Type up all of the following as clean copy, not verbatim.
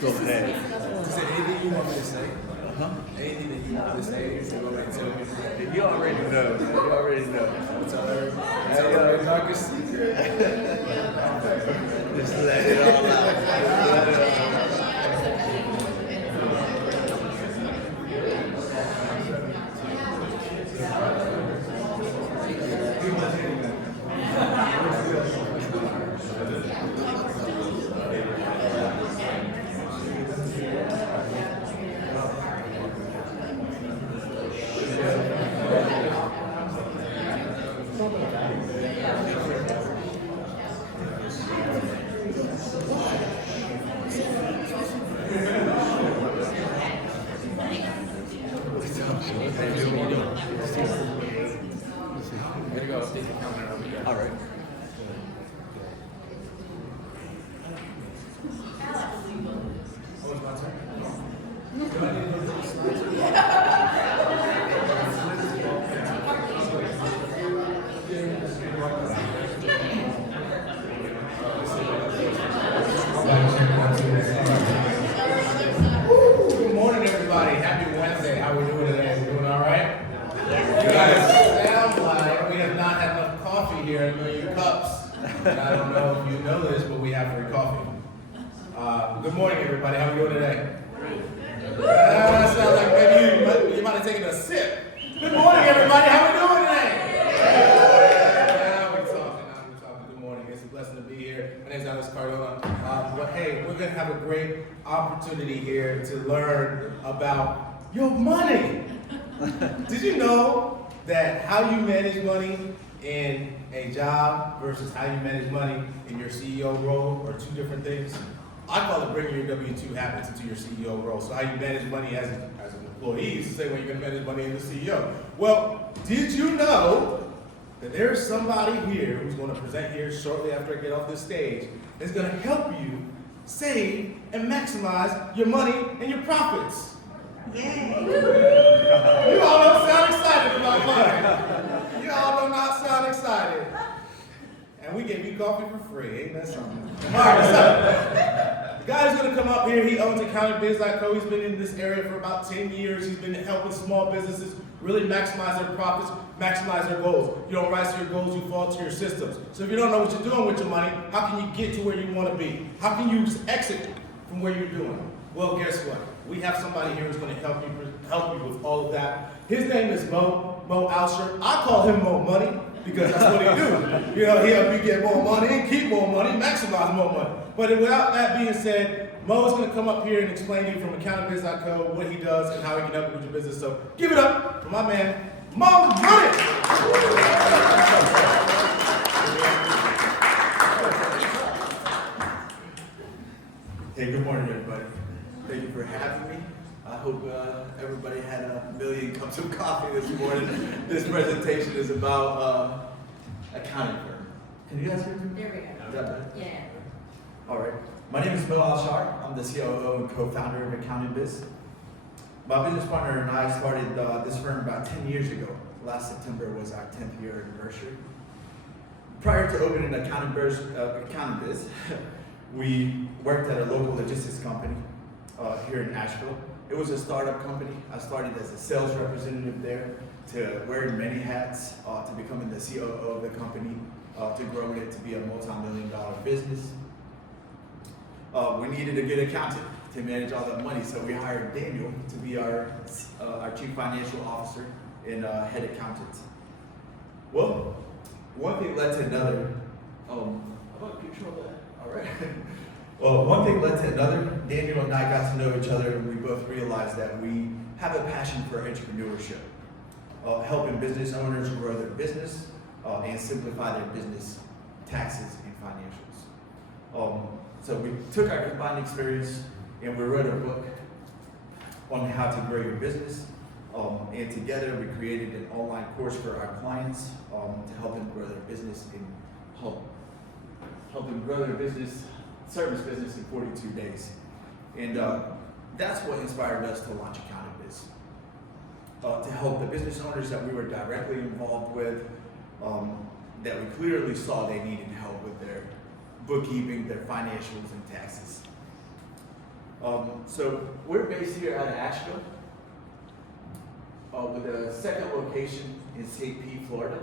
Go ahead. Is there anything you want me to say? Huh? Anything that you want me to say? You should go ahead and tell me. You already know. You already know. Tell her darkest secret. Just let it all out. Let it all out. All right. Good morning, everybody. Happy Wednesday. How we doing today? We doing all right? You guys sound like we have not had enough coffee here in a million cups. And I don't know if you know this, but we have free coffee. Good morning, everybody. How we doing today? That sounds like maybe you might have taken a sip. Good morning, everybody. How we doing today? Now we're talking. Good morning. It's a blessing to be here. My name is Alshaer. But hey, we're going to have a great opportunity here to learn about your money. Did you know that how you manage money in a job versus how you manage money in your CEO role are two different things? I call it bringing your W-2 habits into your CEO role. So how you manage money as an employee is the same way you're going to manage money as the CEO. Well, did you know that there's somebody here who's going to present here shortly after I get off this stage that's going to help you save and maximize your money and your profits? Yay! You all don't sound excited about money. You all do not sound excited. And we gave you coffee for free, ain't that something? All right, so the guy's gonna come up here. He owns AccountantBiz.co. He's been in this area for about 10 years. He's been helping small businesses really maximize their profits, maximize their goals. You don't rise to your goals, you fall to your systems. So if you don't know what you're doing with your money, how can you get to where you want to be? How can you exit from where you're doing? Well, guess what? We have somebody here who's going to help you with all of that. His name is Mo Alshaer. I call him Mo Money because that's what he do. You know, he help you get more money, keep more money, maximize more money. But without that being said, Mo is going to come up here and explain to you from AccountantBiz.co what he does and how he can help you with your business. So give it up for my man, Mo Money. Hey, good morning, everybody. Thank you for having me. I hope everybody had a million cups of coffee this morning. This presentation is about accounting firm. Can you guys hear me? There we go. Is that better? Yeah. All right. My name is Mo Alshaer. I'm the COO and co-founder of AccountantBiz. My business partner and I started this firm about 10 years ago. Last September was our 10th year anniversary. Prior to opening AccountantBiz, we worked at a local logistics company here in Asheville. It was a startup company. I started as a sales representative there, to wearing many hats, to becoming the COO of the company, to growing it to be a multi-million-dollar business. We needed a good accountant to manage all that money, so we hired Daniel to be our chief financial officer and head accountant. Well, one thing led to another. How about control that? All right. Well, one thing led to another. Daniel and I got to know each other, and we both realized that we have a passion for entrepreneurship, helping business owners grow their business and simplify their business taxes and financials. So we took our combined experience and we wrote a book on how to grow your business. And together we created an online course for our clients to help them grow their business and help them grow their business, service business in 42 days. And that's what inspired us to launch AccountantBiz. To help the business owners that we were directly involved with, that we clearly saw they needed help with their bookkeeping, their financials, and taxes. So we're based here out of Asheville, with a second location in St. Pete, Florida.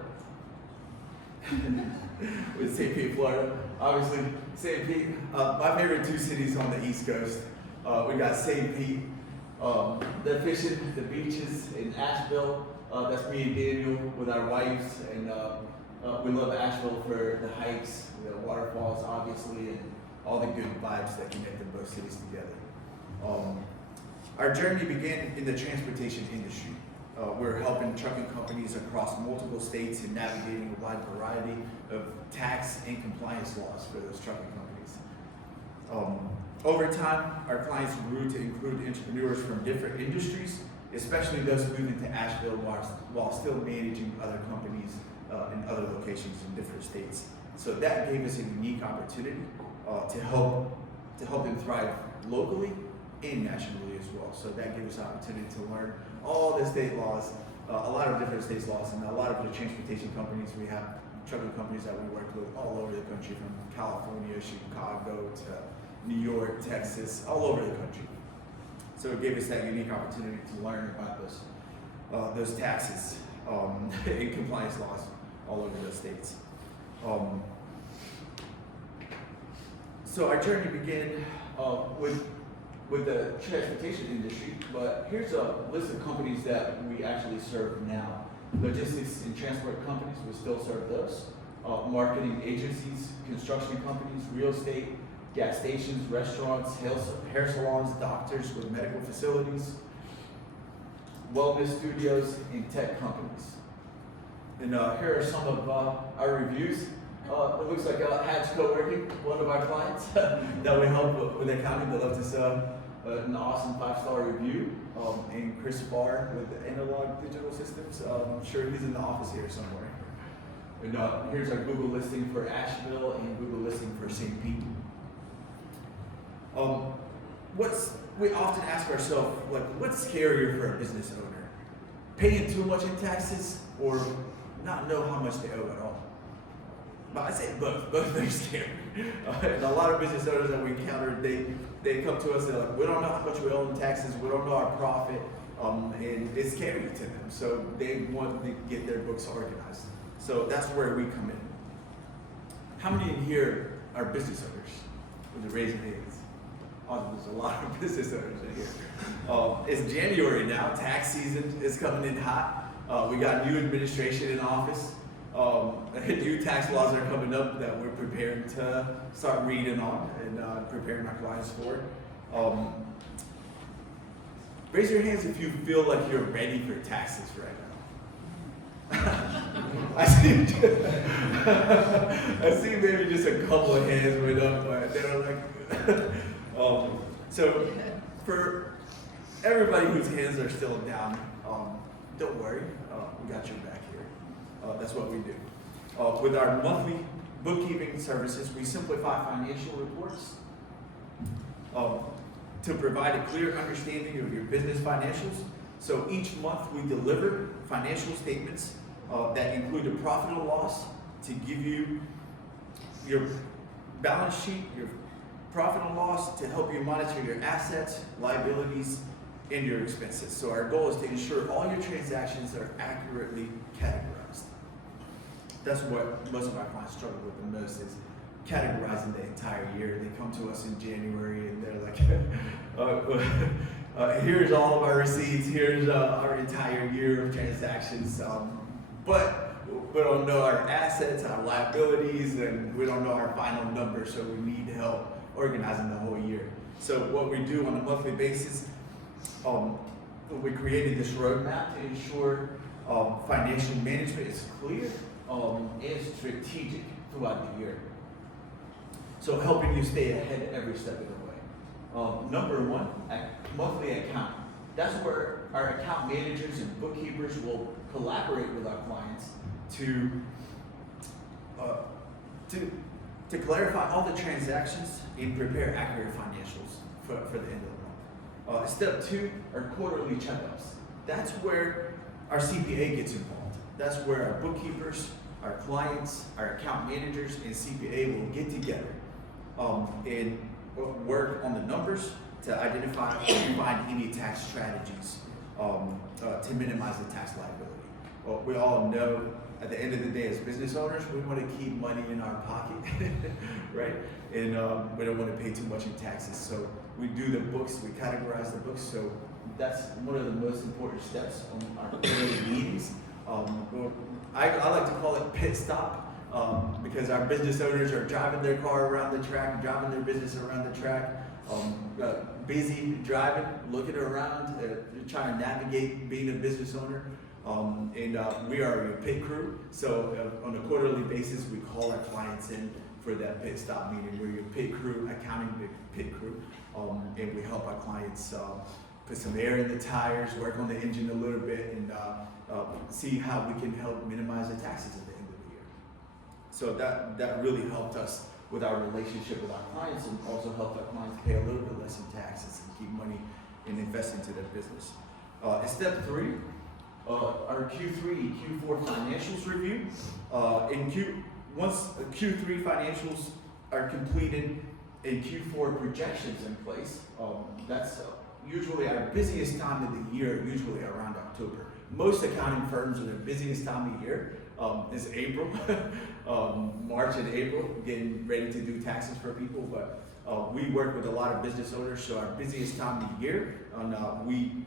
With St. Pete, Florida. Obviously, St. Pete, my favorite two cities on the East Coast. We got St. Pete, the fishing, the beaches in Asheville. That's me and Daniel with our wives, and we love Asheville for the hikes, the waterfalls, obviously, and all the good vibes that connect the both cities together. Our journey began in the transportation industry. We're helping trucking companies across multiple states in navigating a wide variety of tax and compliance laws for those trucking companies. Over time, our clients grew to include entrepreneurs from different industries, especially those moving to Asheville while still managing other companies in other locations in different states. So that gave us a unique opportunity to help them thrive locally and nationally as well. So that gave us an opportunity to learn all the state laws, a lot of different state laws, and a lot of the transportation companies. We have trucking companies that we work with all over the country, from California, Chicago to New York, Texas, all over the country. So it gave us that unique opportunity to learn about those taxes and compliance laws all over those states. So our journey began with the transportation industry, but here's a list of companies that we actually serve now. Logistics and transport companies, we still serve those. Marketing agencies, construction companies, real estate, gas stations, restaurants, hair salons, doctors with medical facilities, wellness studios, and tech companies. And here are some of our reviews. It looks like Hatch Co-working, one of our clients that we help with accounting. They left us an awesome 5-star review. And Chris Barr with Analog Digital Systems. I'm sure he's in the office here somewhere. And here's our Google listing for Asheville and Google listing for St. Pete. We often ask ourselves, like, what's scarier for a business owner? Paying too much in taxes or not know how much they owe at all? But I say both. Both are scary. And a lot of business owners that we encounter, they come to us, they're like, we don't know how much we owe in taxes, we don't know our profit, and it's scary to them. So they want to get their books organized. So that's where we come in. How many in here are business owners? Would you raise your hands? Oh, there's a lot of business owners in here. It's January now, tax season is coming in hot. We got new administration in office. New tax laws are coming up that we're preparing to start reading on and preparing our clients for. Raise your hands if you feel like you're ready for taxes right now. I see maybe just a couple of hands went up, but they're like, so for everybody whose hands are still down, don't worry, we got your back here. That's what we do. With our monthly bookkeeping services, we simplify financial reports to provide a clear understanding of your business financials. So each month we deliver financial statements that include a profit or loss to give you your balance sheet, your profit and loss, to help you monitor your assets, liabilities, and your expenses. So our goal is to ensure all your transactions are accurately categorized. That's what most of our clients struggle with the most, is categorizing the entire year. They come to us in January and they're like, here's all of our receipts, here's our entire year of transactions, but we don't know our assets, our liabilities, and we don't know our final numbers, so we need help organizing the whole year. So what we do on a monthly basis, we created this roadmap to ensure financial management is clear and strategic throughout the year. So helping you stay ahead every step of the way. Number one, monthly accounting. That's where our account managers and bookkeepers will collaborate with our clients to clarify all the transactions and prepare accurate financials for the end of the month. Step two are quarterly checkups. That's where our CPA gets involved. That's where our bookkeepers, our clients, our account managers, and CPA will get together and work on the numbers to identify and find any tax strategies to minimize the tax liability. Well, we all know at the end of the day, as business owners, we want to keep money in our pocket, right? And we don't want to pay too much in taxes. So we do the books, we categorize the books. So that's one of the most important steps on our quarterly meetings. I like to call it pit stop because our business owners are driving their car around the track, driving their business around the track, busy driving, looking around, trying to navigate being a business owner. We are a pit crew, so on a quarterly basis, we call our clients in for that pit stop meeting. We're your pit crew, accounting pit crew, and we help our clients put some air in the tires, work on the engine a little bit, and see how we can help minimize the taxes at the end of the year. So that really helped us with our relationship with our clients, and also helped our clients pay a little bit less in taxes and keep money and invest into their business. In step 3, our Q3, Q4 financials review. Once Q3 financials are completed and Q4 projections in place, that's usually our busiest time of the year, usually around October. Most accounting firms, their busiest time of year is April, March and April, getting ready to do taxes for people. But we work with a lot of business owners, so our busiest time of the year, we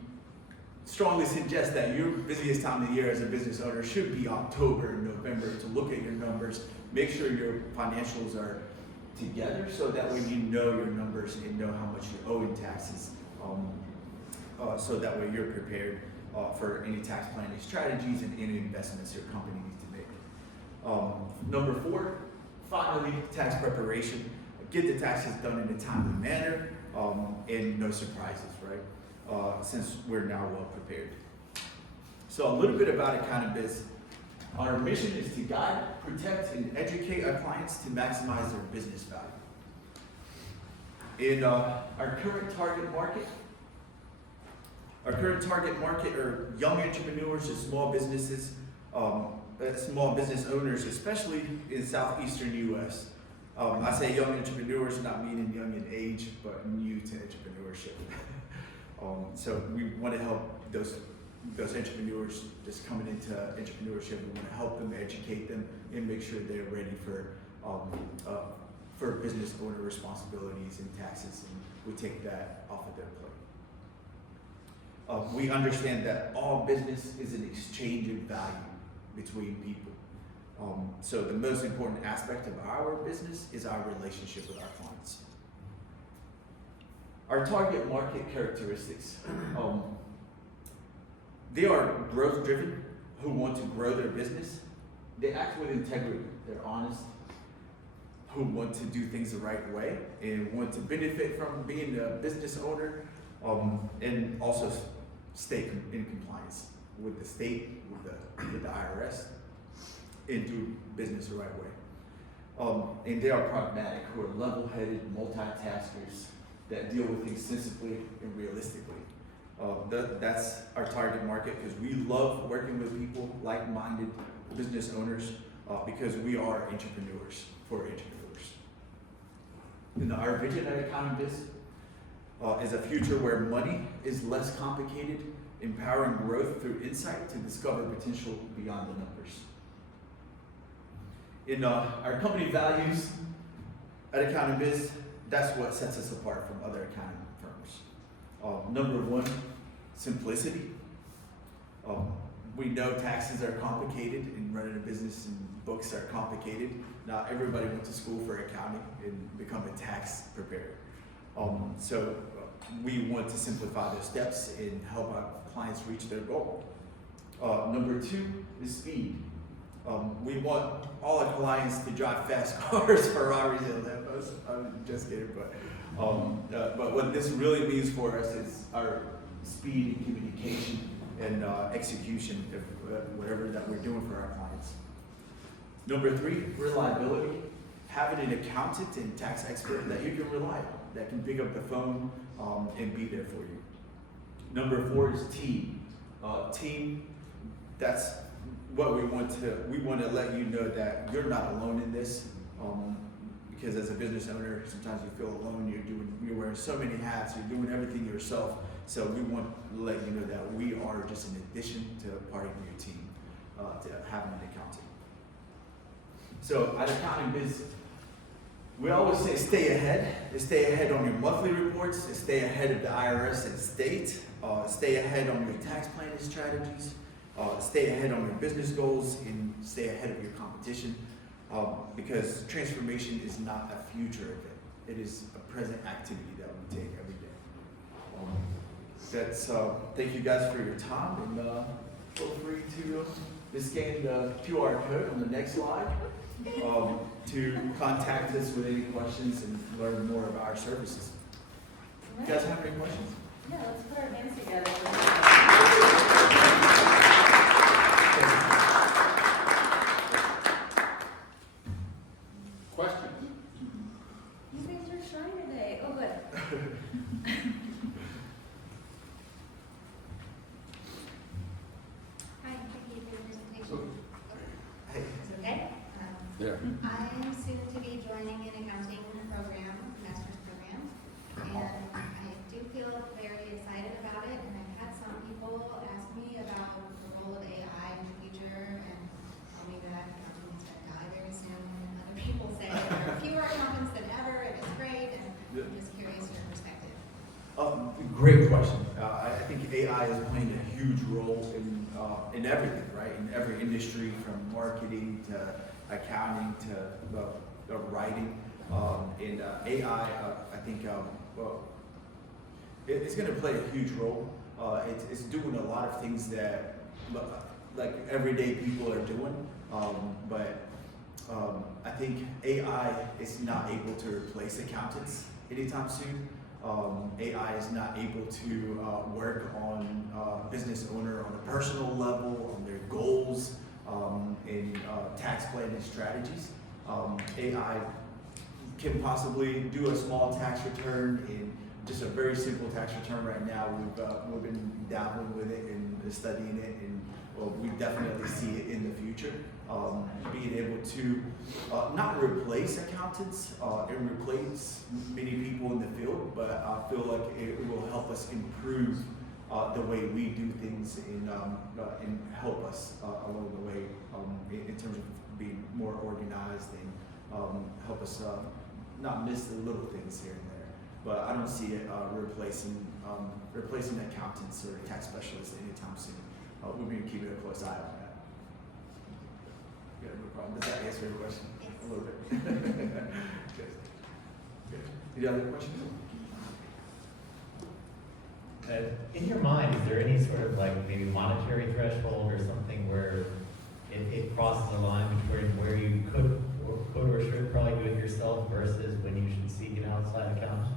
strongly suggest that your busiest time of the year as a business owner should be October and November, to look at your numbers, make sure your financials are together, so that way you know your numbers and know how much you owe in taxes, so that way you're prepared for any tax planning strategies and any investments your company needs to make. Number 4, finally, tax preparation. Get the taxes done in a timely manner, and no surprises, right? Since we're now well prepared. So a little bit about Accounting Biz. Our mission is to guide, protect, and educate our clients to maximize their business value. In our current target market are young entrepreneurs and small businesses, small business owners, especially in southeastern U.S. I say young entrepreneurs, not meaning young in age, but new to entrepreneurship. So we want to help those entrepreneurs just coming into entrepreneurship. We want to help them, educate them, and make sure they're ready for business owner responsibilities and taxes, and we take that off of their plate. We understand that all business is an exchange of value between people. So the most important aspect of our business is our relationship with our clients. Our target market characteristics. They are growth driven, who want to grow their business. They act with integrity, they're honest, who want to do things the right way and want to benefit from being a business owner, and also stay in compliance with the state, with the IRS, and do business the right way. And they are pragmatic, who are level-headed multitaskers that deal with things sensibly and realistically. That's our target market, because we love working with people, like-minded business owners, because we are entrepreneurs for entrepreneurs. And our vision at Accounting Biz is a future where money is less complicated, empowering growth through insight to discover potential beyond the numbers. In our company values at Accounting Biz, that's what sets us apart from other accounting firms. Number 1, simplicity. We know taxes are complicated, and running a business and books are complicated. Not everybody went to school for accounting and become a tax preparer. So we want to simplify those steps and help our clients reach their goal. Number 2 is speed. We want all our clients to drive fast cars, Ferraris and Lambos. I'm just kidding, but what this really means for us is our speed and communication and execution of whatever that we're doing for our clients. Number 3, reliability. Having an accountant and tax expert that you can rely on, that can pick up the phone and be there for you. Number 4 is team. Team, that's what we want to let you know that you're not alone in this, because as a business owner, sometimes you feel alone. You're wearing so many hats. You're doing everything yourself. So we want to let you know that we are just an addition to part of your team to having an accountant. So at Accounting Biz, we always say stay ahead. Stay ahead on your monthly reports. Stay ahead of the IRS and state. Stay ahead on your tax planning strategies. Stay ahead on your business goals, and stay ahead of your competition. Because transformation is not a future event. It is a present activity that we take every day. Thank you guys for your time, and feel free to scan the QR code on the next slide to contact us with any questions and learn more about our services. You guys have any questions? Yeah, let's put our hands together. Questions? You things are shy today. Oh, good. Hi, thank you for your presentation. Hey. Is it okay? Yeah. I am soon to be joining an accounting program, master's program, and I do feel very excited about it. And I've had some people ask me about the role of AI in the future, and tell me that accounting is going to die very soon. And other people say there are fewer accountants than ever, and it's great. And I'm just curious your perspective. Great question. I think AI is playing a huge role in everything, right? In every industry, from marketing to accounting to writing. And AI, I think, it's going to play a huge role. It's doing a lot of things that like everyday people are doing, but I think AI is not able to replace accountants anytime soon. AI is not able to work on business owner on a personal level, on their goals, in tax planning strategies. AI can possibly do a small tax return, in just a very simple tax return right now. We've been dabbling with it and studying it, and we definitely see it in the future. Being able to not replace accountants and replace many people in the field, but I feel like it will help us improve the way we do things and help us along the way in terms of being more organized and help us not miss the little things here and there. But I don't see it replacing accountants or tax specialists anytime soon. We'll be keeping a close eye on that. Yeah, no problem. Does that answer your question? Yes. A little bit. Good. Good. Any other questions? In your mind, is there any sort of like maybe monetary threshold or something where it crosses a line between where you could or should probably do it yourself versus when you should seek an outside accountant?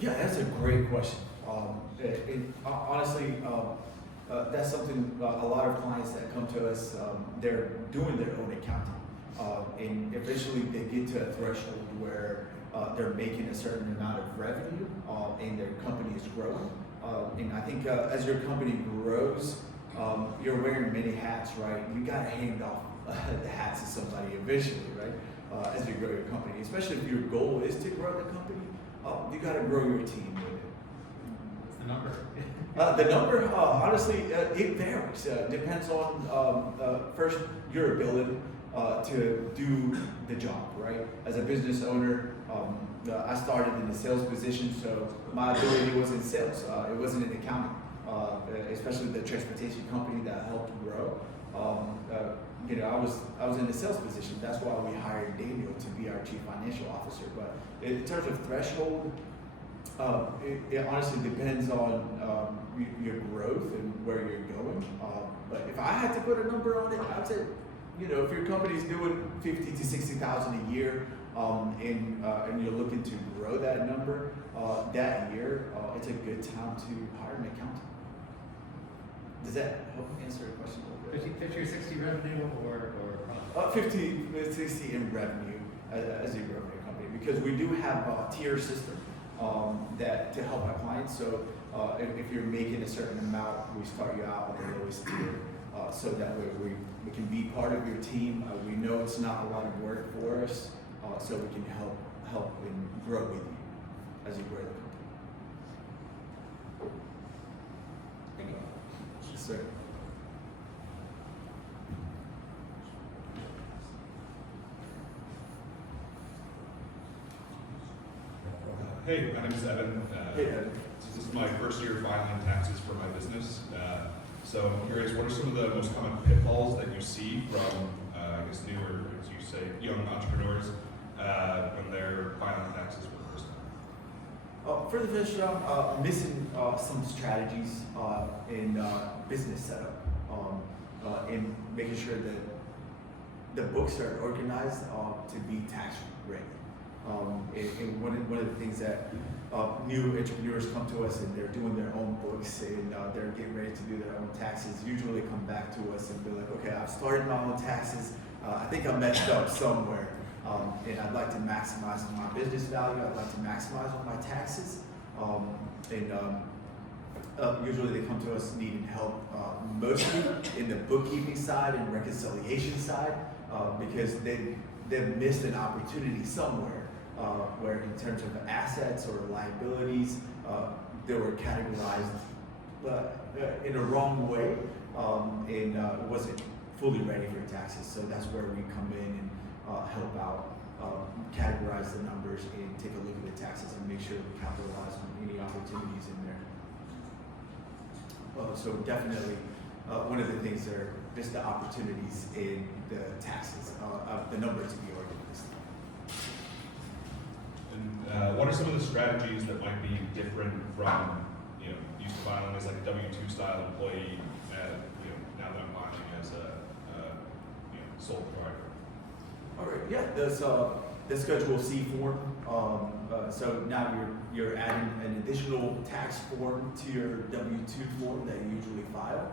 Yeah, that's a great question. Honestly, that's something a lot of clients that come to us, they're doing their own accounting. And eventually they get to a threshold where they're making a certain amount of revenue and their company is growing. And I think as your company grows, you're wearing many hats, right? You gotta hand off the hats to somebody eventually, right? As you grow your company, especially if your goal is to grow the company, you gotta grow your team with it. What's the number? The number, honestly, it varies. Depends on first your ability to do the job, right? As a business owner, I started in the sales position, so my ability was in sales. It wasn't in accounting, especially the transportation company that helped grow. I was in the sales position. That's why we hired Daniel to be our chief financial officer. But in terms of threshold, it honestly depends on your growth and where you're going. But if I had to put a number on it, I'd say, if your company's doing 50 to 60,000 a year, and you're looking to grow that number that year, it's a good time to hire an accountant. Does that help answer your question a little bit? 50 or 60 revenue or profit? 50 to 60 in revenue as you grow your company, because we do have a tier system that to help our clients. So if you're making a certain amount, we start you out with the lowest tier, so that way we can be part of your team. We know it's not a lot of work for us so we can help and grow with you as you grow the company. Thank you. Yes, sir. Hey, my name is Evan. Hey, Evan. This is my first year filing taxes for my business. So I'm curious, what are some of the most common pitfalls that you see from, I guess, newer, as you say, young entrepreneurs when they're filing taxes for the first time? For the first job, missing some strategies in business setup, and making sure that the books are organized to be tax ready. And one of the things that new entrepreneurs come to us and they're doing their own books and they're getting ready to do their own taxes, usually come back to us and be like, okay, I've started my own taxes. I think I messed up somewhere. And I'd like to maximize my business value. I'd like to maximize on my taxes. Usually they come to us needing help, mostly in the bookkeeping side and reconciliation side, because they've missed an opportunity somewhere. Where in terms of assets or liabilities, they were categorized in a wrong way, and wasn't fully ready for taxes. So that's where we come in and help out, categorize the numbers and take a look at the taxes and make sure we capitalize on any opportunities in there. So definitely, one of the things are just the opportunities in the taxes, the numbers to be organized. And what are some of the strategies that might be different from, used to filing as like a W-2 style employee, now that I'm filing as a, sole proprietor? All right, yeah, there's the Schedule C form. So now you're adding an additional tax form to your W-2 form that you usually file.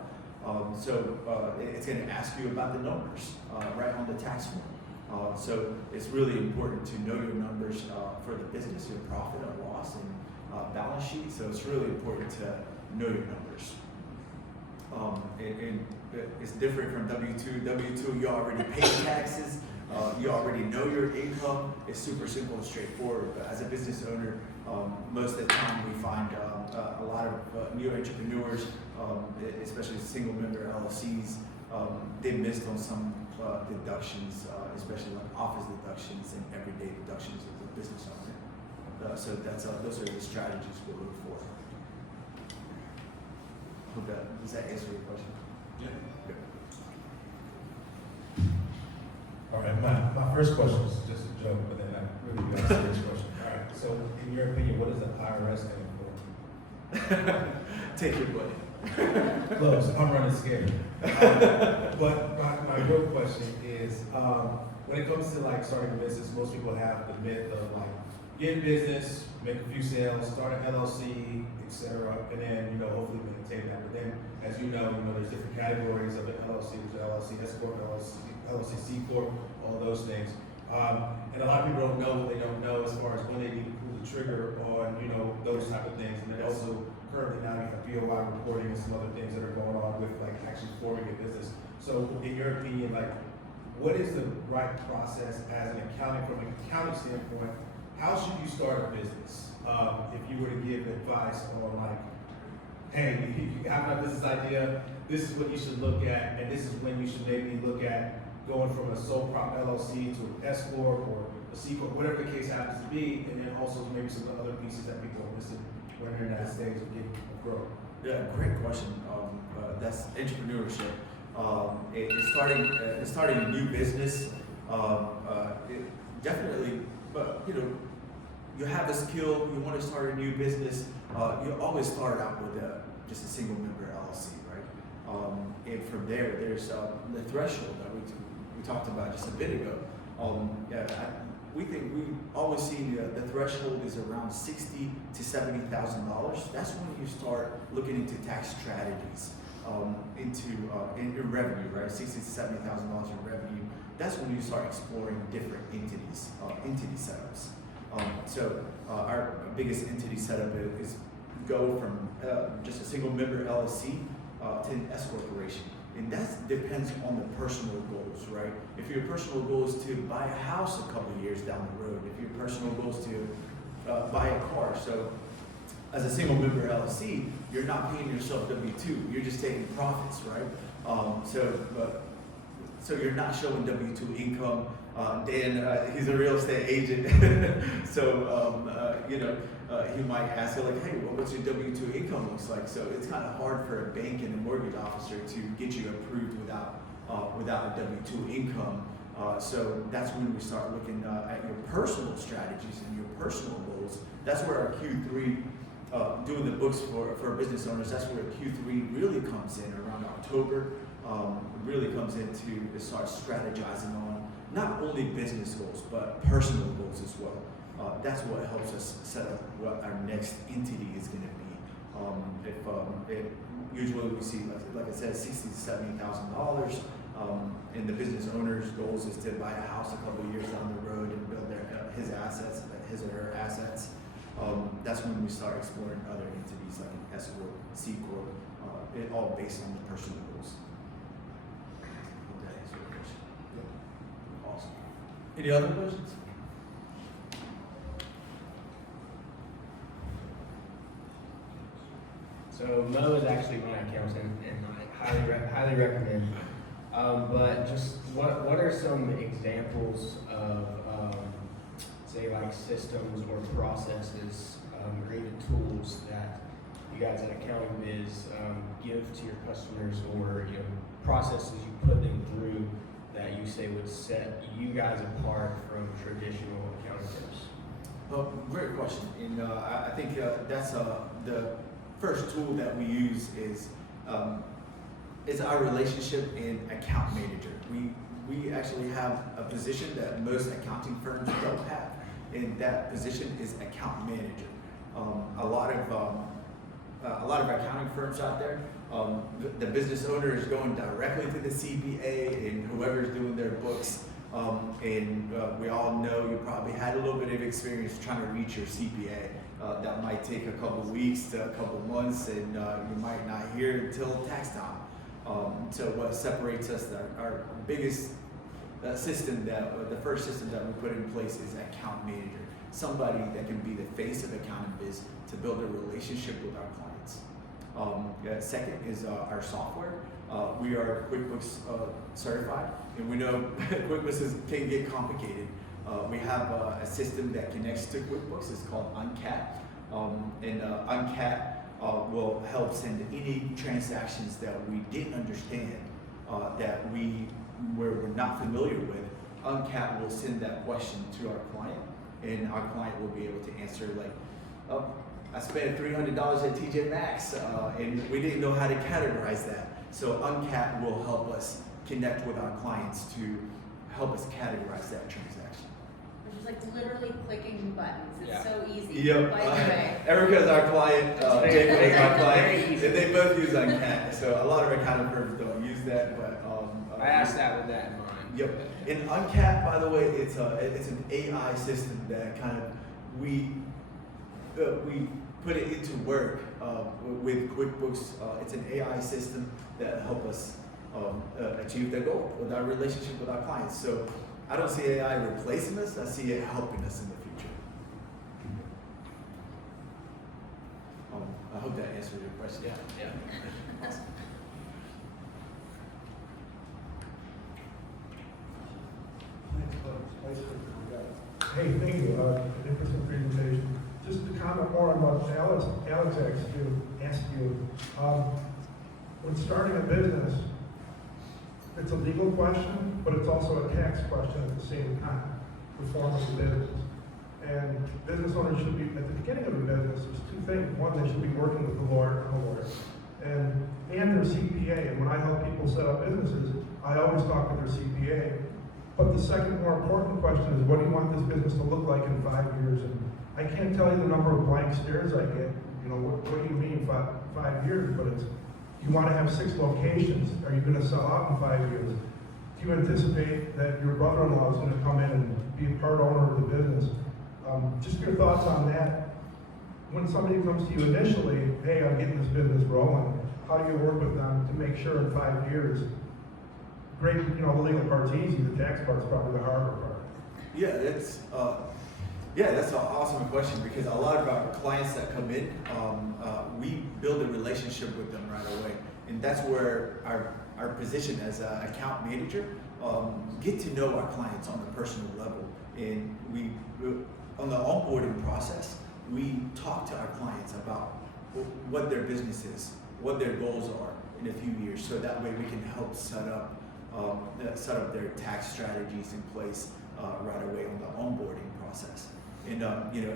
It's going to ask you about the numbers right on the tax form. So it's really important to know your numbers for the business, your profit and loss and balance sheet. So it's really important to know your numbers. And it's different from W-2. W-2, you already pay taxes. You already know your income. It's super simple and straightforward. But as a business owner, most of the time we find a lot of new entrepreneurs, especially single member LLCs, they missed on some deductions, especially like office deductions and everyday deductions as a business owner. So those are the strategies we look for. Does that answer your question? Yeah. Good. All right, my first question is just a joke, but then I really got a serious question. All right, so in your opinion, what does the IRS stand for? Take your money. Close, I'm running scared. But my real question is, when it comes to like starting a business, most people have the myth of like, get in business, make a few sales, start an LLC, etc., and then hopefully maintain that. But then, as you know, there's different categories of an LLC. There's an LLC S corp, LLC C corp, all those things. And a lot of people don't know what they don't know as far as when they need to pull the trigger on those type of things. And then also currently now you have BOI reporting and some other things that are going on with like actually forming a business. So in your opinion, like, what is the right process as an accounting, from an accounting standpoint? How should you start a business? If you were to give advice on like, hey, you have a business idea, this is what you should look at, and this is when you should maybe look at going from a sole prop LLC to an S corp or a C corp, whatever the case happens to be, and then also maybe some other pieces that people are missing when they're in that stage of getting growth. Yeah, great question. That's entrepreneurship. It's starting a new business. Definitely, but you have a skill. You want to start a new business. You always start out with just a single member LLC, right? And from there, there's the threshold that we talked about just a bit ago. We think we always see the threshold is around $60,000 to $70,000. That's when you start looking into tax strategies, in revenue, right? $60,000 to $70,000 in revenue. That's when you start exploring different entities, entity setups. So our biggest entity setup is go from just a single member LLC to an S corporation. And that depends on the personal goals, right? If your personal goal is to buy a house a couple of years down the road, if your personal goal is to buy a car. So as a single member LLC, you're not paying yourself W-2, you're just taking profits, right? So you're not showing W-2 income. Dan, he's a real estate agent, so he might ask you like, hey, well, what's your W-2 income looks like? So it's kind of hard for a bank and a mortgage officer to get you approved without a W-2 income. So that's when we start looking at your personal strategies and your personal goals. That's where our Q3, doing the books for business owners, that's where Q3 really comes in around October. Really comes in to start strategizing on not only business goals, but personal goals as well. That's what helps us set up what our next entity is going to be. If usually we see, like I said, $60,000 to $70,000, and the business owner's goals is to buy a house a couple of years down the road and build his or her assets. That's when we start exploring other entities like an S corp, C corp, it all based on the personal goals. Hope that answers your question. Awesome. Any other questions? So Mo is actually my accountant, and I highly recommend. But just what are some examples of say like systems or processes or even tools that you guys at Accounting Biz give to your customers, or processes you put them through that you say would set you guys apart from traditional accounting firms? Great question, and I think that's the first tool that we use is our relationship in account manager. We actually have a position that most accounting firms don't have, and that position is account manager. A lot of accounting firms out there, the business owner is going directly to the CPA and whoever's doing their books. And we all know you probably had a little bit of experience trying to reach your CPA. That might take a couple of weeks to a couple of months, and you might not hear until tax time. So what separates us, our biggest system, the first system that we put in place is account manager. Somebody that can be the face of Accounting Biz to build a relationship with our clients. Second is our software. We are QuickBooks certified, and we know QuickBooks can get complicated. We have a system that connects to QuickBooks. It's called UNCAT, and UNCAT will help send any transactions that we didn't understand, that we're not familiar with. UNCAT will send that question to our client, and our client will be able to answer like, oh, I spent $300 at TJ Maxx, and we didn't know how to categorize that. So UNCAT will help us connect with our clients to help us categorize that transaction. Which is like literally clicking buttons. It's Yeah. so easy. Yep. By the way. Erica's our client, Jacob is our Very client, easy. and they both use UNCAT. So a lot of accounting firms don't use that, but I asked that with that in mind. Yep. And UNCAT, by the way, it's an AI system that kind of we put it into work with QuickBooks. It's an AI system that help us achieve the goal with our relationship with our clients. So I don't see AI replacing us. I see it helping us in the future. I hope that answered your question. Yeah. Hey, thank you. An interesting presentation. Just to comment more on what Alex asked you. When starting a business, it's a legal question, but it's also a tax question at the same time, the form of the business. And business owners should be, at the beginning of a business, there's two things. One, they should be working with the lawyer and their CPA. And when I help people set up businesses, I always talk with their CPA. But the second more important question is, what do you want this business to look like in 5 years? And I can't tell you the number of blank stares I get. What do you mean 5 years? But it's, you want to have 6 locations. Are you going to sell out in 5 years? Do you anticipate that your brother-in-law is going to come in and be a part owner of the business? Just your thoughts on that. When somebody comes to you initially, hey, I'm getting this business rolling, how do you work with them to make sure in 5 years, great, the legal part's easy, the tax part's probably the harder part. Yeah, that's an awesome question because a lot of our clients that come in, we build a relationship with them right away, and that's where our position as an account manager, get to know our clients on a personal level, and we on the onboarding process, we talk to our clients about what their business is, what their goals are in a few years, so that way we can help set up their tax strategies in place right away on the onboarding process. And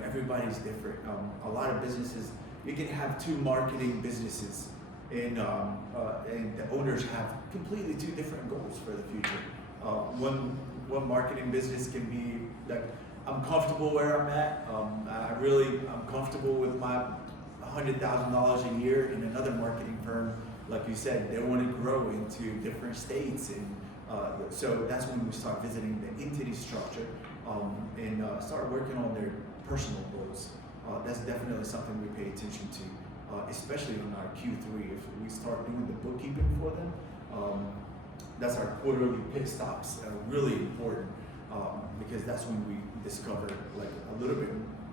everybody's different. A lot of businesses, you can have 2 marketing businesses, and the owners have completely 2 different goals for the future. One marketing business can be like, I'm comfortable where I'm at. I'm comfortable with my $100,000 a year. In another marketing firm, like you said, they want to grow into different states, and so that's when we start visiting the entity structure and start working on their personal goals. That's definitely something we pay attention to, especially on our Q3. If we start doing the bookkeeping for them, that's our quarterly pit stops are really important because that's when we discover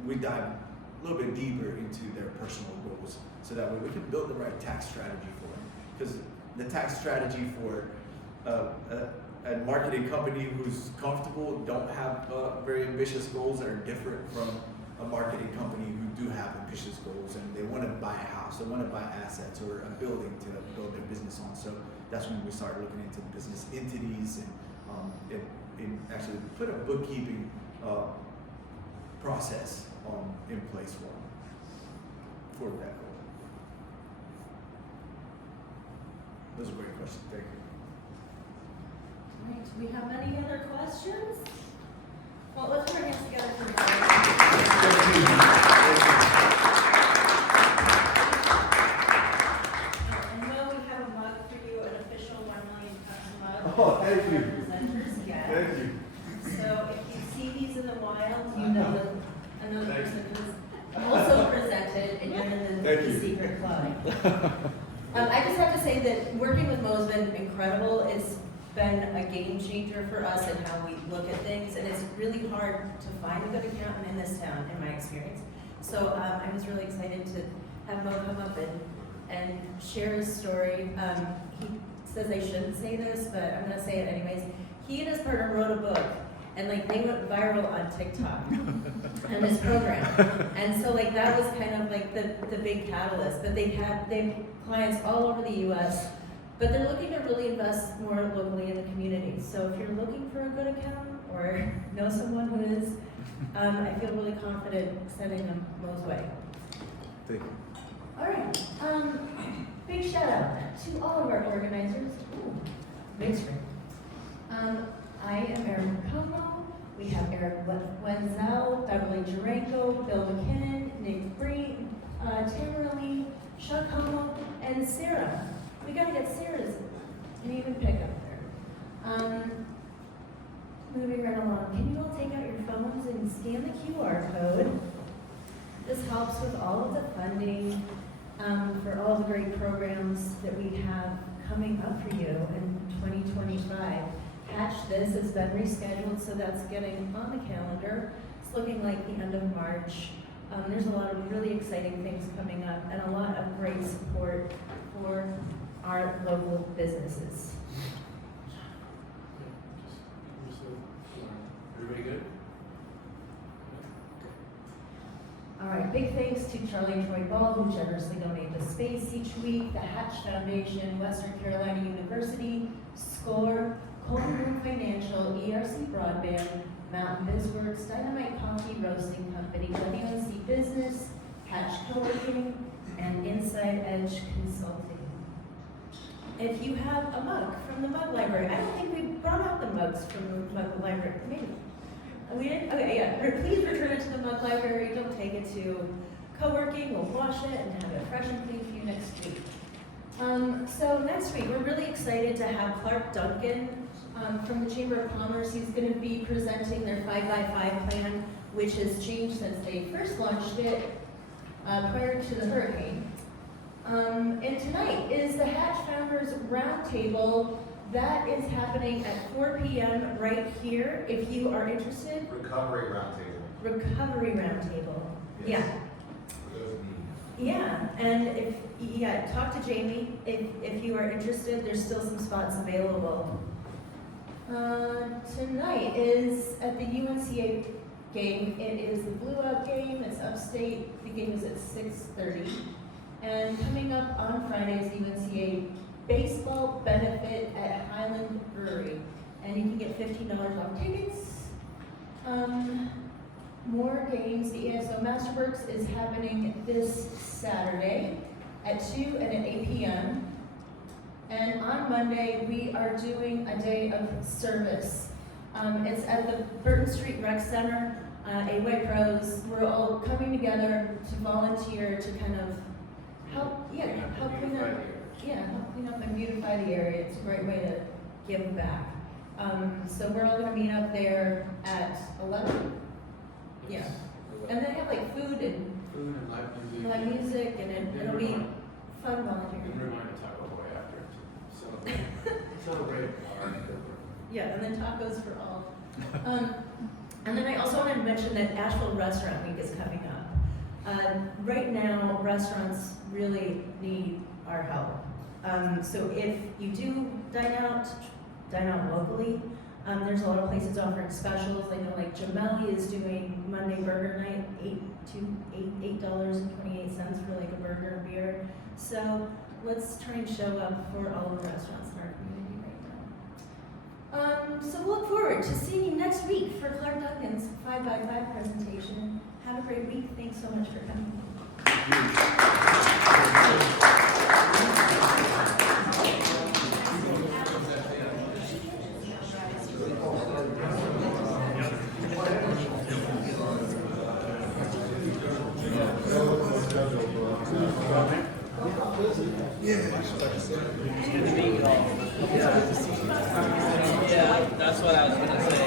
we dive a little bit deeper into their personal goals, so that way we can build the right tax strategy for them. Because the tax strategy for a marketing company who's comfortable, don't have very ambitious goals, are different from a marketing company who do have ambitious goals and they want to buy a house, they want to buy assets or a building to build their business on. So that's when we start looking into business entities and actually put a bookkeeping process in place for that goal. Those are great questions. Thank you. All right, do we have any other questions? Well, let's put our hands together for And Mo, we have a mug for you, an official 1 million mug. Oh, thank you. Presenters get. Thank you. So if you see these in the wild, you know that another person who's also presented, and you're in the secret club. I just have to say that working with Mo's been incredible. It's been a game changer for us and how we look at things, and it's really hard to find a good accountant in this town, in my experience. So I was really excited to have Mo come up and share his story. He says I shouldn't say this, but I'm gonna say it anyways. He and his partner wrote a book, and they went viral on TikTok and this program. And so that was kind of the big catalyst. But they have clients all over the US, but they're looking to really invest more locally in the community. So if you're looking for a good accountant or know someone who is, I feel really confident sending them Mo's way. Thank you. All right, big shout out to all of our organizers. Ooh, big screen. I am Erin Como. We have Eric Wenzel, Beverly Durango, Bill McKinnon, Nick Breen, Tamarali, Chuck Como, and Sarah. We gotta get Sarah's name and pick up there. Moving right along, can you all take out your phones and scan the QR code? This helps with all of the funding for all the great programs that we have coming up for you in 2025. Catch This has been rescheduled, so that's getting on the calendar. It's looking like the end of March. There's a lot of really exciting things coming up and a lot of great support for our local businesses. Everybody good? All right, big thanks to Charlie Troy Ball, who generously donated the space each week, the Hatch Foundation, Western Carolina University, SCORE, Coleman Group Financial, ERC Broadband, Mountain BizWorks, Dynamite Coffee Roasting Company, WNC Business, Hatch Co-working, and Inside Edge Consulting. If you have a mug from the mug library, I don't think we brought out the mugs from the mug library. Maybe. We didn't? Okay, yeah. Please return it to the mug library. Don't take it to co-working. We'll wash it and have it fresh and clean for you next week. So next week, we're really excited to have Clark Duncan from the Chamber of Commerce. He's going to be presenting their 5x5 plan, which has changed since they first launched it prior to the hurricane. And tonight is the Hatch Founders Roundtable. That is happening at 4 p.m. right here. If you are interested, Recovery roundtable. Recovery Roundtable. Yeah. Yeah, and talk to Jamie if you are interested. There's still some spots available. Tonight is at the UNCA game. It is the Blue Out game. It's upstate. The game is at 6:30. And coming up on Friday is the UNCA baseball benefit at Highland Brewery, and you can get $15 off tickets. More games. The ESO Masterworks is happening this Saturday at 2 and at 8 p.m. And on Monday, we are doing a day of service. It's at the Burton Street Rec Center. AY Pros, we're all coming together to volunteer to kind of help clean up and beautify the area. It's a great way to give back. So we're all gonna meet up there at 11. Yeah, and they have like food and live music, and it'll be fun volunteering. Remind the Taco Boy after. Celebrate. Yeah, and then tacos for all. And then I also wanted to mention that Asheville Restaurant Week is coming up. Right now, restaurants really need our help. So if you do dine out locally. There's a lot of places offering specials. I know like Gemelli is doing Monday Burger Night, $8.28 for like a burger and beer. So let's try and show up for all the restaurants in our community right now. So we'll look forward to seeing you next week for Clark Duncan's 5x5 presentation. Have a great week. Thanks so much for coming. Yeah, that's what I was gonna say.